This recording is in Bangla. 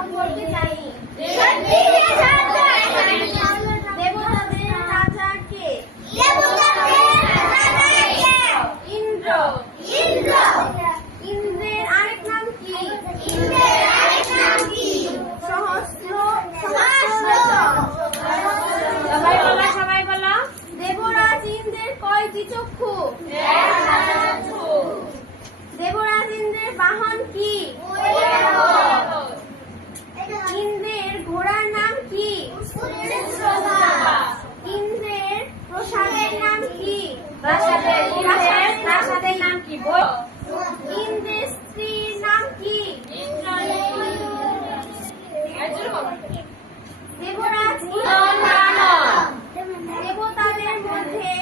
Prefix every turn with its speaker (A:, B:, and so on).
A: সম্পর্কে জানি দেবতাদের রাজা কে ইন্দ্র ইন্দ্র ইন্দ্রের আরেক নাম কি ইন্দ্রের আরেক নাম কি সহস্র সবাই বলো সবাই বলো। দেবরাজ ইন্দ্রের কয়টি চক্ষু? ইন্ডাস্ট্রির কি দেবরাজ দেবতাদের মধ্যে